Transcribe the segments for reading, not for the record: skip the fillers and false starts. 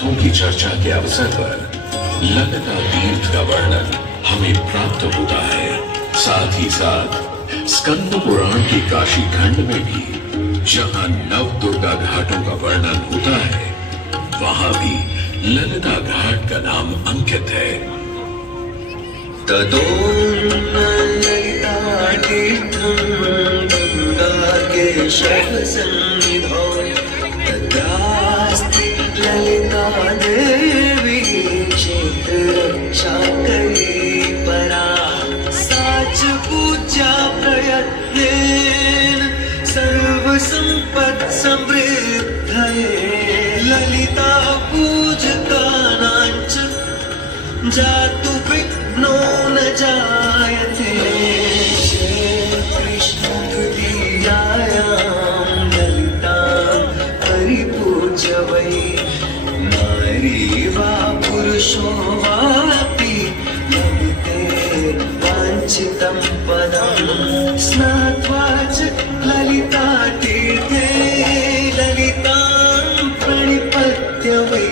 की चर्चा के अवसर पर ललिता तीर्थ का वर्णन हमें प्राप्त होता है। साथ ही साथ स्कंद पुराण के काशी खंड में भी जहां नव दुर्गा घाटों का वर्णन होता है, वहां भी ललिता घाट का नाम अंकित है। ततो ललिता तीर्थं गंगा के शतसन्निधौ तत्रास्ति ललिता देवी क्षेत्ररक्षाकरी परा साच पूजा प्रयत्नेन सर्वसम्पत् समृद्धये ललिता पूजकानां च जातु विघ्नो न जायते। कृष्ण तृतीयायां ललितां परिपूज्य वै नारी वा पुरुषो वापि लभते वाञ्छितं पदं स्नात्वा च ललिता तीर्थे ललितां प्रणिपत्य वै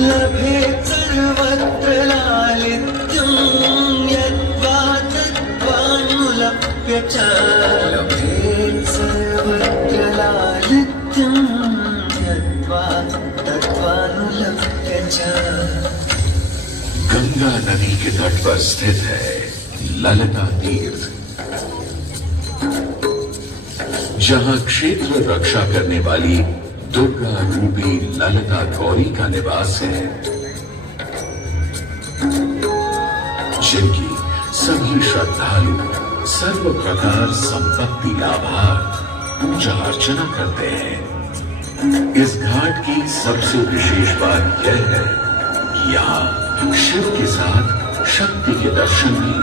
लभेत् सर्वत्र लालित्यं यद्वा तद्वानुलप्य च लभेत् सर्वत्र लालित्यं यद्वा तद्वानुलप्य च। गंगा नदी के तट पर स्थित है ललिता तीर्थ, जहां क्षेत्र रक्षा करने वाली दुर्गा रूपी ललिता गौरी का निवास है, जिनकी सभी श्रद्धालु सर्व प्रकार संपत्ति लाभार्थ पूजा अर्चना करते हैं। इस घाट की सबसे विशेष बात यह है कि यहाँ शिव के साथ शक्ति के दर्शन भी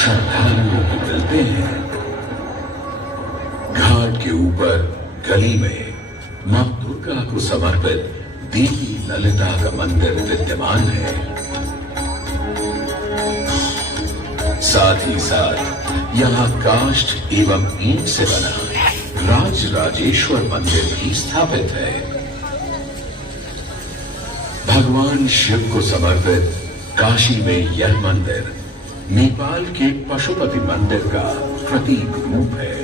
श्रद्धालुओं को मिलते हैं। घाट के ऊपर गली में मां दुर्गा को समर्पित देवी ललिता का मंदिर विद्यमान है। साथ ही साथ यहाँ काष्ठ एवं ईंट से बना राज राजेश्वर मंदिर भी स्थापित है। भगवान शिव को समर्पित काशी में यह मंदिर नेपाल के पशुपति मंदिर का प्रतीक रूप है।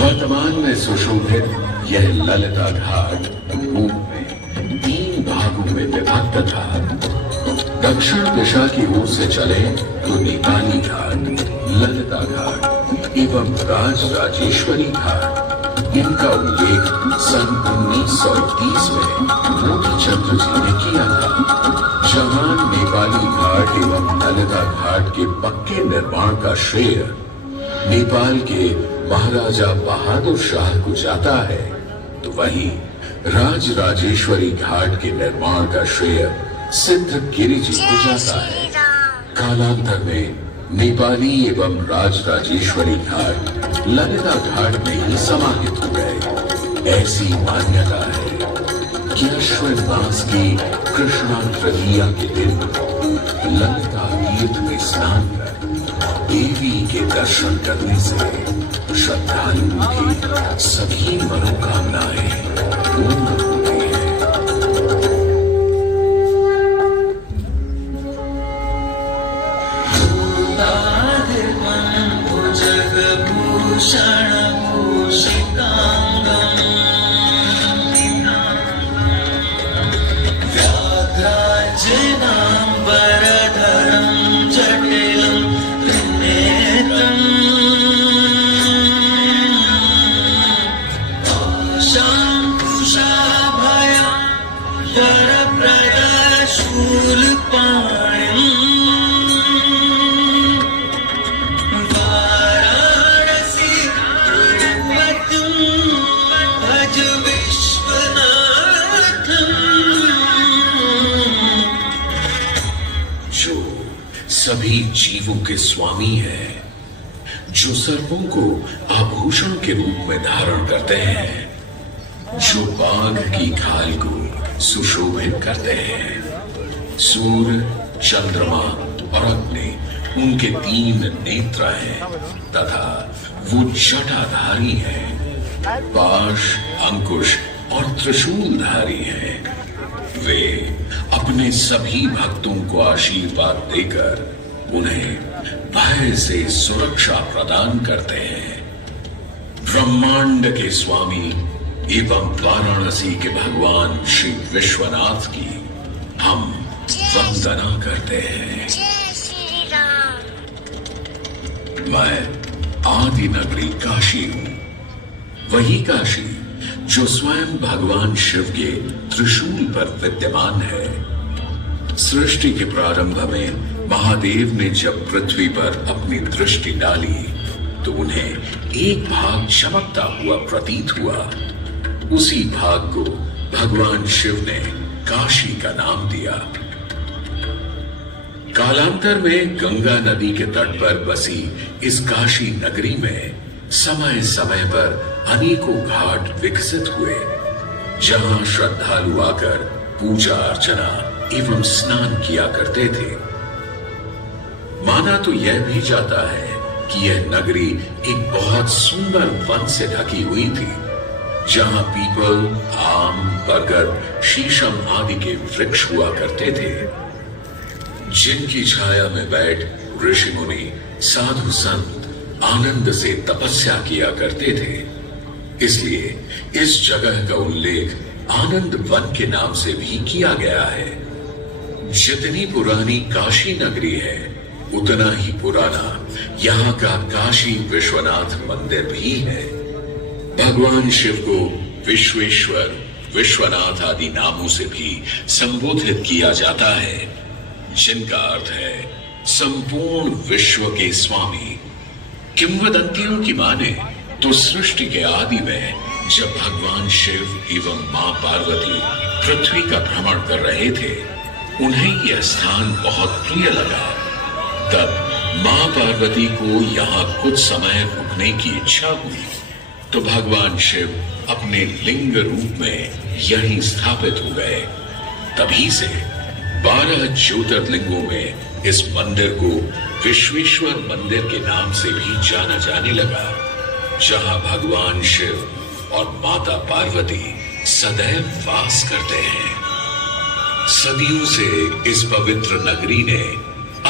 वर्तमान में सुशोभित यह ललिता घाट पूर्व में 3 भागों में विभक्त था। दक्षिण दिशा की ओर से चले तो नेपाली घाट, ललिता घाट एवं राज राजेश्वरी घाट। इनका उल्लेख सन 1930 में मोतीचंद्र जी ने किया था। जहां नेपाली घाट एवं ललिता घाट के पक्के निर्माण का श्रेय नेपाल के महाराजा बहादुर शाह को जाता है, तो वहीं राज राजेश्वरी घाट के निर्माण का श्रेय सिद्ध गिरि जी को जाता है। कालांतर में नेपाली एवं राज राजेश्वरी घाट ललिता घाट में ही समाहित हो गए। ऐसी मान्यता है कि अश्विन मास की कृष्णा तृतीया के दिन ललिता तीर्थ में स्नान कर देवी के दर्शन करने से श्रद्धालुओं की सभी मनोकामनाएं पूर्ण होती हैं। सभी जीवों के स्वामी है, जो सर्पों को आभूषण के रूप में धारण करते हैं, जो बाघ की खाल को सुशोभित करते हैं। सूर्य, चंद्रमा और अग्नि उनके 3 नेत्र हैं तथा वो जटाधारी है। पाश, अंकुश और त्रिशूलधारी हैं। वे अपने सभी भक्तों को आशीर्वाद देकर उन्हें भय से सुरक्षा प्रदान करते हैं। ब्रह्मांड के स्वामी एवं वाराणसी के भगवान श्री विश्वनाथ की हम वंदना करते हैं। जय श्री राम। मैं आदि नगरी काशी हूं, वही काशी जो स्वयं भगवान शिव के त्रिशूल पर विद्यमान है। सृष्टि के प्रारंभ में महादेव ने जब पृथ्वी पर अपनी दृष्टि डाली तो उन्हें एक भाग चमकता हुआ प्रतीत हुआ। उसी भाग को भगवान शिव ने काशी का नाम दिया। कालांतर में गंगा नदी के तट पर बसी इस काशी नगरी में समय समय पर अनेकों घाट विकसित हुए, जहां श्रद्धालु आकर पूजा अर्चना एवं स्नान किया करते थे। माना तो यह भी जाता है कि यह नगरी एक बहुत सुंदर वन से ढकी हुई थी, जहां पीपल, आम, बरगद, शीशम आदि के वृक्ष हुआ करते थे, जिनकी छाया में बैठ ऋषि मुनि, साधु संत आनंद से तपस्या किया करते थे। इसलिए इस जगह का उल्लेख आनंद वन के नाम से भी किया गया है। जितनी पुरानी काशी नगरी है, उतना ही पुराना यहाँ का काशी विश्वनाथ मंदिर भी है। भगवान शिव को विश्वेश्वर, विश्वनाथ आदि नामों से भी संबोधित किया जाता है, जिनका अर्थ है संपूर्ण विश्व के स्वामी। किंवदंतियों की माने तो सृष्टि के आदि में जब भगवान शिव एवं मां पार्वती पृथ्वी का भ्रमण कर रहे थे, उन्हें यह स्थान बहुत प्रिय लगा। तब मां पार्वती को यहाँ कुछ समय रुकने की इच्छा हुई, तो भगवान शिव अपने लिंग रूप में यहीं स्थापित हो गए। तभी से 12 ज्योतिर्लिंगों में इस मंदिर को विश्वेश्वर मंदिर के नाम से भी जाना जाने लगा, जहां भगवान शिव और माता पार्वती सदैव वास करते हैं। सदियों से इस पवित्र नगरी ने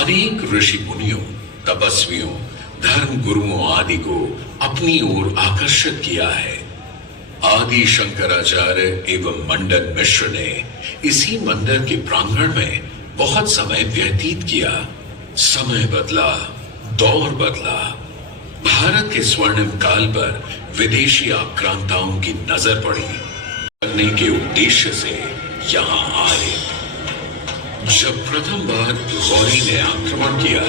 अनेक ऋषि मुनियों, तपस्वियों, धर्म गुरुओं आदि को अपनी ओर आकर्षित किया है। आदि शंकराचार्य एवं मंडन मिश्र ने इसी मंदिर के प्रांगण में बहुत समय व्यतीत किया। समय बदला, दौर बदला, भारत के स्वर्णिम काल पर विदेशी आक्रांताओं की नजर पड़ी, करने के उद्देश्य से यहाँ आए। जब प्रथम बार गौरी ने आक्रमण किया,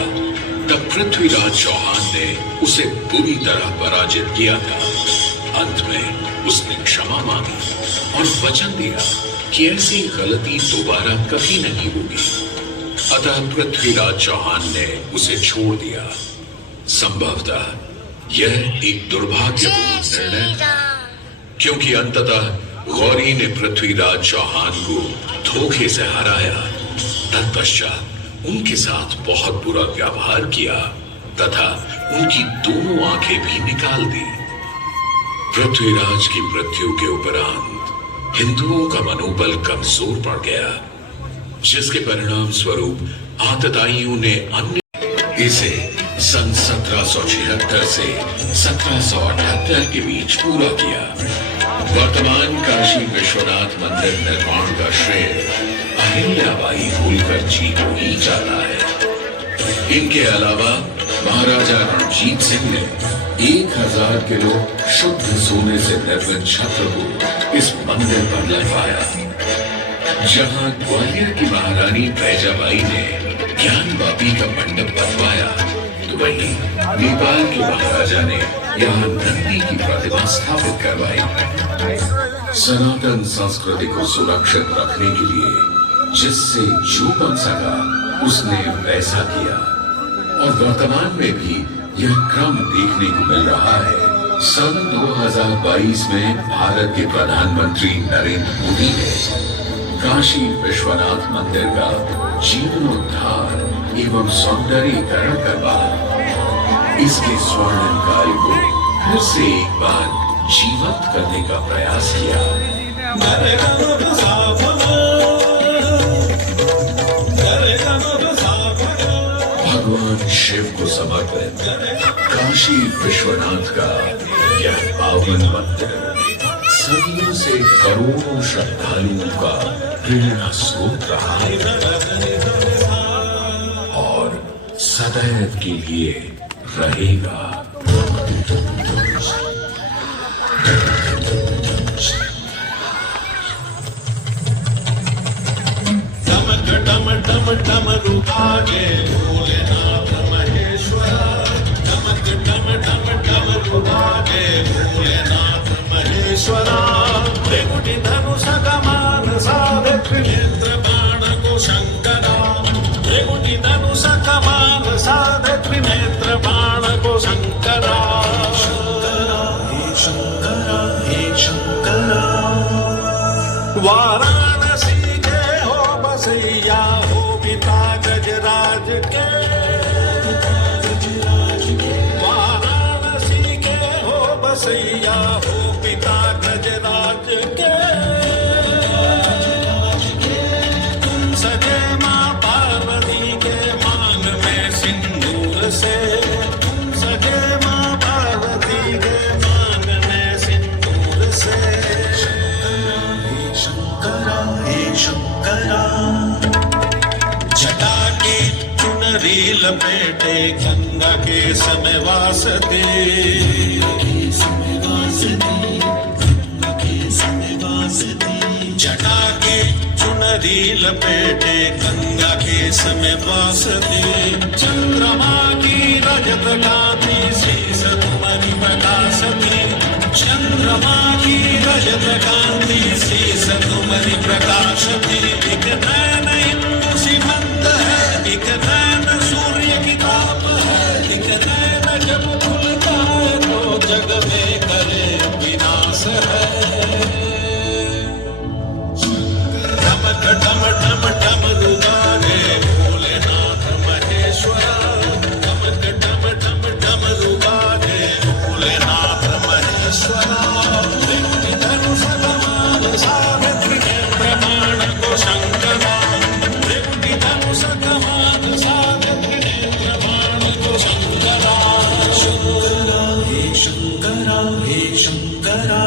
तब पृथ्वीराज चौहान ने उसे बुरी तरह पराजित किया था। अंत में उसने क्षमा मांगी और वचन दिया कि ऐसी गलती दोबारा कभी नहीं होगी। अतः पृथ्वीराज चौहान ने उसे छोड़ दिया। संभवतः यह एक दुर्भाग्यपूर्ण निर्णय था, क्योंकि अंततः गौरी ने पृथ्वीराज चौहान को धोखे से हराया। तत्पश्चात उनके साथ बहुत बुरा व्यवहार किया तथा उनकी दोनों आंखें भी निकाल दी। पृथ्वीराज की मृत्यु के उपरांत हिंदुओं का मनोबल कमजोर पड़ गया, जिसके परिणाम स्वरूप आतताइयों ने अन्य इसे सन 1776 से 1778 के बीच पूरा किया। वर्तमान काशी विश्वनाथ मंदिर निर्माण का श्रेय अहिल्याबाई होलकर जी को ही जाता है। इनके अलावा महाराजा रणजीत सिंह ने 1000 किलो शुद्ध सोने से निर्मित छत्र को इस मंदिर पर लगवाया। जहां ग्वालियर की महारानी फैजाबाई ने ज्ञानवापी का मंडप बनवाया, तो वहीं नेपाल के महाराजा ने यहाँ नंदी की प्रतिमा स्थापित करवाई। सनातन संस्कृति को सुरक्षित रखने के लिए जिससे जो बन सका उसने वैसा किया, और वर्तमान में भी यह क्रम देखने को मिल रहा है। सन 2022 में भारत के प्रधानमंत्री नरेंद्र मोदी ने काशी विश्वनाथ मंदिर का जीर्णोद्धार एवं सौंदर्यीकरण करवा इसके स्वर्णिम काल को फिर से एक बार जीवंत करने का प्रयास किया। भगवान शिव को समर्पित काशी विश्वनाथ का यह पावन मंदिर सदियों से करोड़ों श्रद्धालुओं का प्रेरणा स्रोत रहा और सदैव के लिए रहेगा। डम डमरू भागे भोलेनाथ महेश्वरा, डमक डम डम डमरू भागे भोलेनाथ महेश्वरा। त्रिपुटी धनुष कमान साधे त्रिनेत्र बाण को शंकरा, त्रिपुटी धनुष कमान साधे त्रिनेत्र बाण को शंकरा। हे शंकरा हे शंकरा, वाराणसी के हो बसैया हो पिता गजराज के, वाराणसी के हो बसैया हो पिता गजराज के। तुम सजे माँ पार्वती के मांग में सिंदूर से, तुम सजे माँ पार्वती के मांग में सिंदूर से। शंकरा हे शंकरा, जटा की चुनरी लपेटे गंगा के समय वासते, जटा के चुनरी लपेटे गंगा के समय वासते। चंद्रमा की रजत कांति शीस तुम्हारी प्रकाशती, चंद्रमा की रजत कांति शीस तुम्हारी प्रकाशती। एक नैन इंदु सीमंत है, एक नैन सूर्य की ताप है, एक नैन जब खुलता है तो जग में करे विनाश है। डम डम डम रुगारे भोलेनाथ महेश्वरा, डमक डम डम डम रुगारे भोलेनाथ महेश्वरा। त्रिपुटी धनुष कमान साधे त्रिनेत्र बाण को शंकरा, त्रिपुटी धनुष कमान साधे त्रिनेत्र बाण को शंकरा। हे शंकरा हे शंकरा,